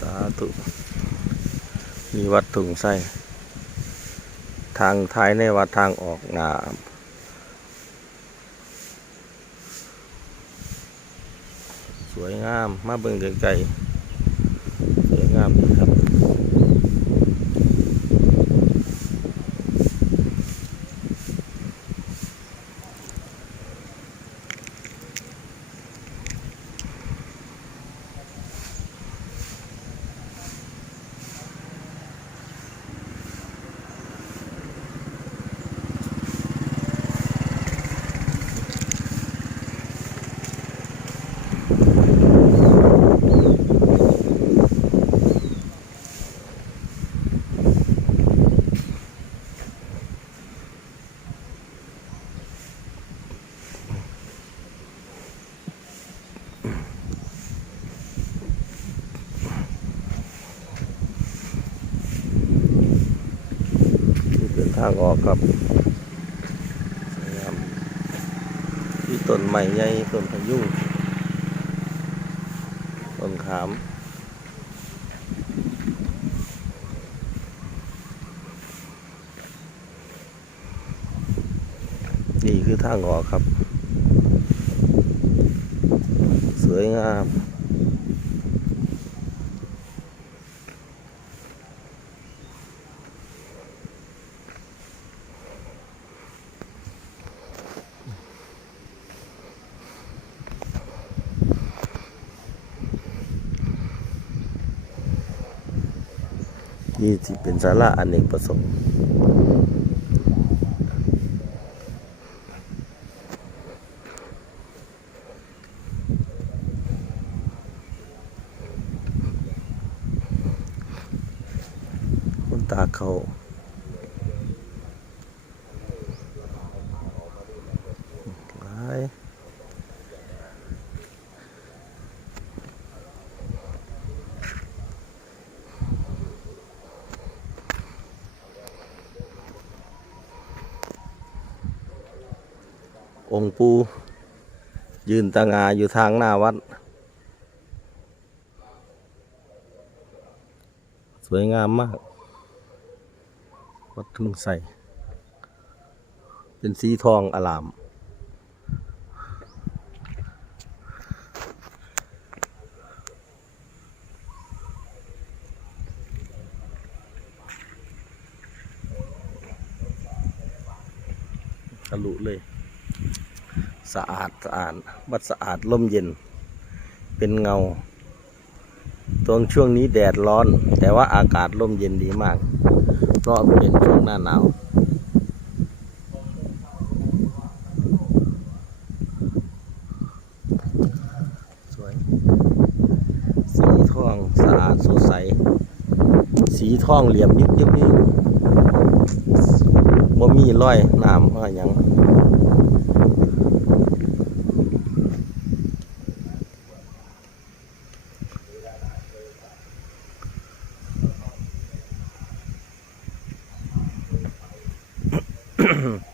สาธุมีวัดถุงไส้ ทางท้ายในวัดทางออกงามสวยงาม มาเบิ่งไกลๆ ทางออกครับที่ต้นใหม่ใหญ่ต้นพะยุงต้นขามนี่คือทางออกครับ สวยงาม นี่ที่เป็นสาระอเนกประสงค์คนตาเขาหลาย องค์ปูยืนตางาอยู่ทางหน้าวัด สวยงามมาก วัดทุ่งใสเป็นสีทองอลามทะลุเลย สะอาดสะอาดวัดสะอาดล่มเย็น เป็นเงา ตรงช่วงนี้แดดร้อน แต่ว่าอากาศร่มเย็นดีมาก เพราะเป็นช่วงหน้าหนาวสวย สีทองสะอาดสดใส สีทองเหลี่ยมยิบยิบยิบบ่มีรอยน้ำว่าหยัง mm-hmm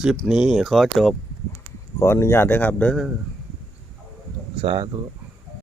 คลิปนี้ขอจบ ขออนุญาตด้วยครับ เด้อ สาธุ